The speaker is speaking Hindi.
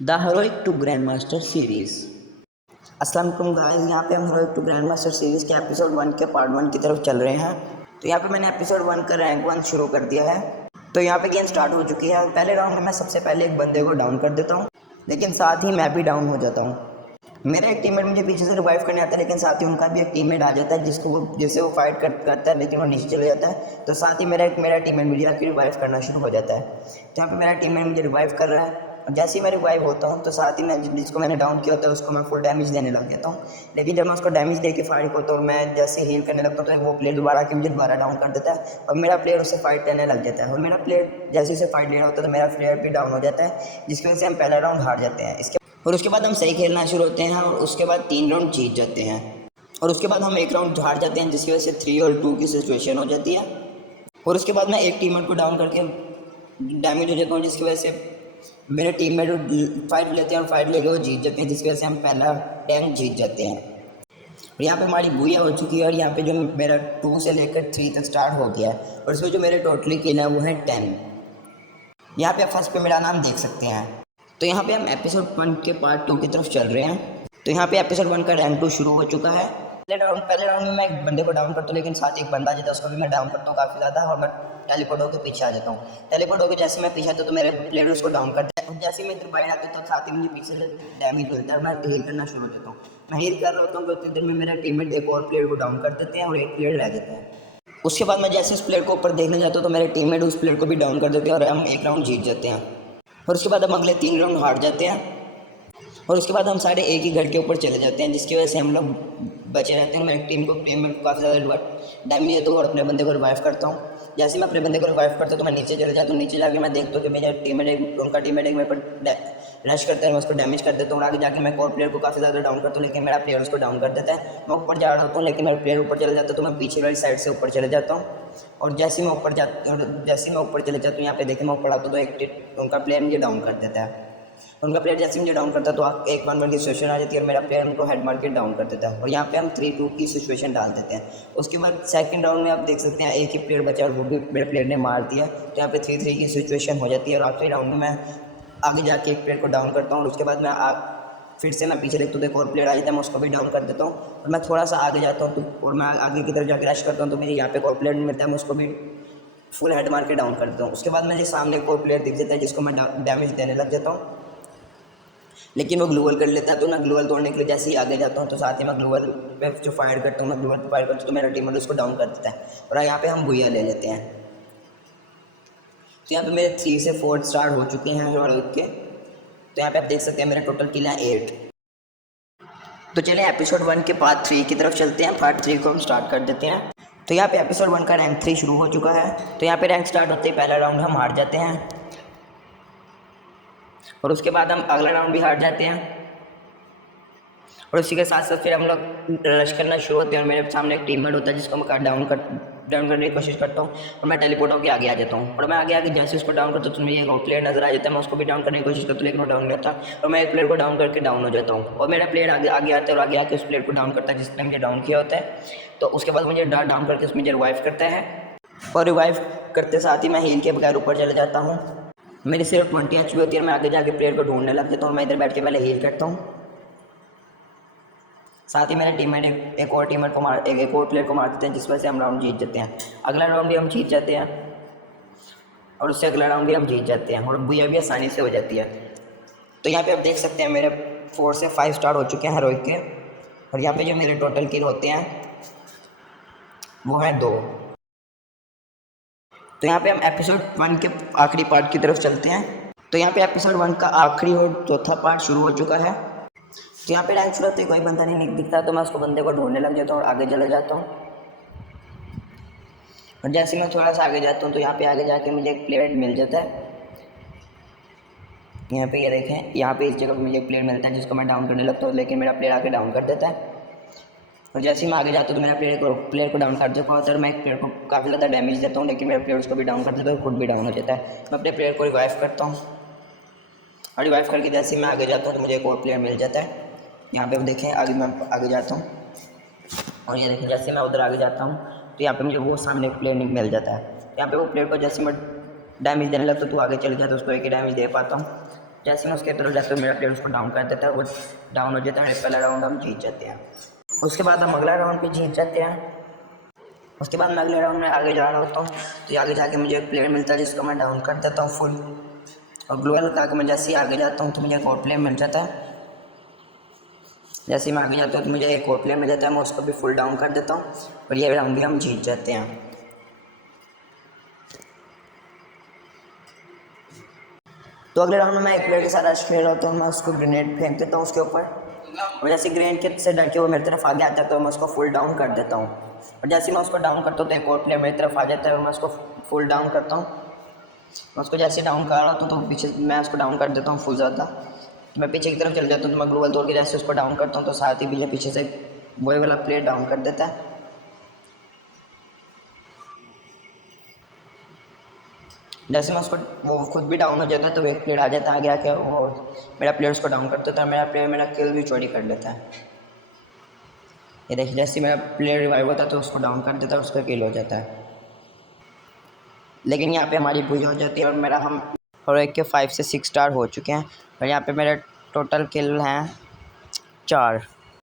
The heroic to grand master series. अस्सलाम वालेकुम गाइस, यहाँ पे हम heroic to grand master series के एपिसोड 1 के पार्ट 1 की तरफ चल रहे हैं। तो यहाँ पे मैंने एपिसोड 1 का रैंक 1 शुरू कर दिया है। तो यहाँ पे गेम स्टार्ट हो चुकी है। पहले राउंड में मैं सबसे पहले एक बंदे को डाउन कर देता हूँ, लेकिन साथ ही मैं भी डाउन हो जाता हूँ। मेरा एक टीममेट मुझे पीछे से रिवाइव करने आता है, लेकिन साथ ही उनका भी एक टीममेट आ जाता है जिससे वो फाइट करता है, लेकिन वो नीचे चले जाता है। तो साथ ही मेरा टीममेट मुझे आके रिवाइव करना शुरू हो जाता है। तो यहाँ पे मेरा टीममेट मुझे रिवाइव कर रहा है। जैसे ही मैं रिवाइव होता हूँ तो साथ ही मैं जिसको मैंने डाउन किया होता है उसको मैं फुल डैमेज देने लग जाता हूँ। लेकिन जब मैं उसको डैमेज दे के फाइट होता हूँ और मैं जैसे हील करने लगता हूँ तो वो प्लेयर दोबारा आके मुझे दोबारा डाउन कर देता है और मेरा प्लेयर उससे फाइट करने लग जाता है। और मेरा प्लेयर जैसे उसे फाइट ले रहा होता है तो मेरा प्लेयर भी डाउन हो जाता है, जिसकी वजह से हम पहला राउंड हार जाते हैं। उसके बाद हम सही खेलना शुरू होते हैं और उसके बाद 3 राउंड जीत जाते हैं। और उसके बाद हम 1 राउंड हार जाते हैं, जिसकी वजह से 3 और 2 की सिचुएशन हो जाती है। और उसके बाद मैं एक टीममेट को डाउन करके डैमेज हो जाता हूँ, जिसकी वजह से मेरे टीममेट फाइट लेते हैं और फाइट लेके वो जीत जाते हैं, जिसकी वजह से हम पहला रैंक जीत जाते हैं। और यहाँ पे हमारी बुया हो चुकी है और यहाँ पे जो मेरा 2 से लेकर 3 तक स्टार्ट हो गया है और इसमें जो मेरे टोटली किल है वो है 10। यहाँ पे आप फर्स्ट पे मेरा नाम देख सकते हैं। तो यहाँ पे हम एपिसोड 1 के पार्ट 2 की तरफ चल रहे हैं। तो यहाँ पे एपिसोड 1 का रैंक 2 शुरू हो चुका है। पहले राउंड में मैं एक बंदे को डाउन करता हूँ, लेकिन साथ ही एक बंदा जाता है उसको भी मैं डाउन करता हूँ काफ़ी ज़्यादा, और मैं टेलीपोर्ट होकर पीछे आ जाता हूँ। टेलीपोर्ट होकर जैसे मैं पीछे आता हूँ तो मेरे प्लेयर उसको डाउन करते हैं और जैसे ही मैं इधर बाहर आता हूँ तो साथ ही मुझे पीछे से डैमेज मिलता है और मैं हील करना शुरू हो जाता हूँ। मैं हील कर रहा होता हूँ तो उतनी देर में मेरा टीममेट एक और प्लेयर को डाउन कर देते हैं और एक प्लेयर रह जाता है। उसके बाद मैं जैसे उस प्लेयर को ऊपर देखने जाता हूँ तो मेरे टीममेट उस प्लेयर को भी डाउन कर देते हैं और हम 1 राउंड जीत जाते हैं। और उसके बाद हम अगले 3 राउंड हार जाते हैं और उसके बाद हम सारे एक ही घर के ऊपर चले जाते हैं, जिसकी वजह से हम लोग बचे रहते हैं। मैं टीम को काफ़ी ज़्यादा डैमेज देता हूँ और अपने बंदे को रिवाइव करता हूँ। जैसे ही मैं अपने बंदे को रिवाइव करता हूँ तो मैं नीचे चले जाता हूँ। नीचे जाके मैं देखता हूँ कि मेरा उनका टीममेट एक मेरे पर रश करता है, मैं उसको डैमेज कर देता हूँ। आगे जाके मैं एक और प्लेयर को काफ़ी ज़्यादा डाउन करता हूँ, लेकिन मेरा प्लेयर उसको डाउन कर देता है। मैं ऊपर जा रहा होता हूँ लेकिन मेरा प्लेयर ऊपर चले जाता है तो मैं पीछे वाली साइड से ऊपर चले जाता हूँ। और जैसे मैं ऊपर चले जाता हूँ, यहाँ पे देखे मैं ऊपर आता हूँ तो उनका प्लेयर मुझे डाउन कर देता है। उनका प्लेयर जैसे मुझे डाउन करता है तो एक 1-1 की सिचुएशन आ जाती है और मेरा प्लेयर उनको हेड मार के डाउन कर देता है और यहाँ पे हम 3-2 की सिचुएशन डाल देते हैं। उसके बाद सेकंड राउंड में आप देख सकते हैं एक ही प्लेयर बचा और वो भी मेरे प्लेयर ने मार दिया, तो यहाँ पे 3-3 की सिचुएशन हो जाती है। और आखिरी राउंड में मैं आगे जाके एक प्लेयर को डाउन करता हूँ और उसके बाद मैं फिर से मैं पीछे देखता हूँ तो एक और प्लेयर आ जाता है, मैं उसको भी डाउन कर देता हूँ और मैं थोड़ा सा आगे जाता हूँ तो और मैं आगे की तरफ जाकर रश करता हूँ तो मेरे यहाँ पे एक और प्लेयर मिलता है, मैं उसको भी फुल हेड मार के डाउन कर देता हूँ। उसके बाद मुझे सामने एक और प्लेयर दिख जाता है जिसको मैं डैमेज देने लग जाता हूँ, लेकिन वो ग्लूवल कर लेता है। तो मैं ग्लूवल तोड़ने के लिए जैसे ही आगे जाता हूँ तो साथ ही मैं ग्लूवल पे जो फायर करता हूँ, मैं ग्लूवल पे फायर करता हूँ तो मेरा टीममेट उसको डाउन कर देता है और यहाँ पे हम बुया ले लेते हैं। तो यहाँ पे मेरे 3 से 4 स्टार्ट हो चुके हैं और के। तो यहाँ पे आप देख सकते हैं मेरा टोटल किल है 8। तो चलिए एपिसोड 1 के पार्ट 3 की तरफ चलते हैं। पार्ट 3 को हम स्टार्ट कर देते हैं। तो यहाँ पे एपिसोड 1 का रैंक 3 शुरू हो चुका है। तो यहाँ पे रैंक स्टार्ट होते ही पहला राउंड हम हार जाते हैं और उसके बाद हम अगला राउंड भी हार जाते हैं और उसी के साथ साथ फिर हम लोग रश करना शुरू होते हैं और मेरे सामने एक टीममेट होता है जिसको मैं डाउन करने की कोशिश करता हूँ और मैं टेलीपोर्ट होकर आगे आ जाता हूँ। और मैं आगे जैसे उसको डाउन करता हूँ तो मुझे एक प्लेयर नजर आ जाता है, मैं उसको भी डाउन करने की कोशिश करता हूँ लेकिन वो डाउन नहीं होता और मैं एक प्लेयर को डाउन करके डाउन हो जाता हूँ और मेरा प्लेयर आगे आता है और आगे आके उस प्लेयर को डाउन करता है जिसने मुझे डाउन किया होता है। तो उसके बाद मुझे डाउन करके उसमें रिवाइव करता है और रिवाइव करते साथ ही मैं हील के बगैर ऊपर चले जाता हूँ। मेरी सिर्फ 20 HP होती है और मैं आगे जाके प्लेयर को ढूंढने लग जाता हूँ। मैं इधर बैठ के पहले हील करता हूँ, साथ ही मेरे टीममेट एक और प्लेयर को मार देते हैं, जिस वजह से हम राउंड जीत जाते हैं। अगला राउंड भी हम जीत जाते हैं और उससे अगला राउंड भी हम जीत जाते हैं और बुया भी आसानी से हो जाती है। तो यहाँ पे आप देख सकते हैं मेरे 4 से 5 स्टार हो चुके हैं हेरोइक के और यहाँ पे जो मेरे टोटल किल होते हैं वो है 2। तो यहाँ पे हम एपिसोड 1 के आखिरी पार्ट की तरफ चलते हैं। तो यहाँ पे एपिसोड 1 का आखिरी और चौथा पार्ट शुरू हो चुका है। तो यहाँ पे रैंक शुरू होते कोई बंदा नहीं दिखता तो मैं उसको बंदे को ढूंढने लग जाता हूँ और आगे चले जाता हूँ। और जैसे मैं थोड़ा सा आगे जाता हूँ तो यहाँ पे आगे जाके मुझे एक प्लेयर मिल जाता है। यहाँ पे ये देखें, यहाँ पे इस जगह पे मुझे एक प्लेयर मिलता है जिसको मैं डाउन करने लगता हूँ, लेकिन मेरा प्लेयर आके डाउन कर देता है। और जैसे ही मैं आगे जाता हूँ तो मेरा प्लेयर को डाउन कर देता हूँ और मैं एक प्लेयर को काफ़ी ज़्यादा डैमेज देता हूँ, लेकिन मेरा प्लेयर उसको भी डाउन कर देता है और खुद भी डाउन हो जाता है। मैं अपने प्लेयर को रिवाइव करता हूँ और रिवाइव करके जैसे ही मैं आगे जाता हूँ तो मुझे एक और प्लेयर मिल जाता है। यहाँ पे देखें आगे मैं आगे जाता हूँ और ये देखें जैसे मैं उधर आगे जाता हूँ तो यहाँ पे मुझे वो सामने एक प्लेयर मिल जाता है। यहाँ पे वो प्लेयर को जैसे मैं डैमेज देने लगता हूँ तो आगे चले जाता हूँ, उसको एक ही डैमेज दे पाता हूँ जैसे मैं उसके तरफ जाते हुए मेरा प्लेयर उसको डाउन कर देता है, वो डाउन हो जाता है, पहला राउंड हम जीत जाते हैं। उसके बाद हम अगला राउंड भी जीत जाते हैं। उसके बाद मैं अगले राउंड में आगे जा रहा होता हूँ, तो आगे जाके मुझे एक प्लेयर मिलता है जिसको मैं डाउन कर देता हूँ फुल, और ग्लोअल लगा के मैं जैसे ही आगे जाता हूँ तो मुझे एक और प्लेयर मिल जाता है। जैसे ही मैं आगे जाता हूँ तो मुझे एक और प्लेयर मिल जाता है, मैं उसको भी फुल डाउन कर देता हूँ और ये राउंड भी हम जीत जाते हैं। तो अगले राउंड में मैं एक प्लेयर के साथ रश खेल रहा होता हूँ, मैं उसको ग्रेनेड फेंक देता हूँ उसके ऊपर, और जैसे ग्रेनेड के से डर के वो मेरी तरफ आगे आता है तो मैं उसको फुल डाउन कर देता हूँ। और जैसे मैं उसको डाउन करता हूँ तो एक और प्लेयर मेरी तरफ आ जाता है और मैं उसको फुल डाउन करता हूँ। मैं उसको जैसे डाउन कर रहा हूँ तो पीछे मैं उसको डाउन कर देता हूँ फुल ज़्यादा, तो मैं पीछे की तरफ चल जाता हूँ, तो मैं ग्लोबल तोड़ के जैसे उसको डाउन करता हूँ तो साथ ही पीछे से वही वाला प्लेयर डाउन कर देता है। जैसे मैं उसको वो खुद भी डाउन हो जाता है तो एक प्लेयर आ जाता है आगे आके, वो मेरा प्लेयर उसको डाउन कर देता है, मेरा प्लेयर मेरा किल भी चोरी कर लेता है। ये देखिए जैसे मेरा प्लेयर रिवाइव होता है तो उसको डाउन कर देता है, उसका किल हो जाता है। लेकिन यहाँ पे हमारी भूल हो जाती है और मेरा हम और एक के 5 से 6 स्टार हो चुके हैं, और यहाँ पे मेरे टोटल किल हैं 4।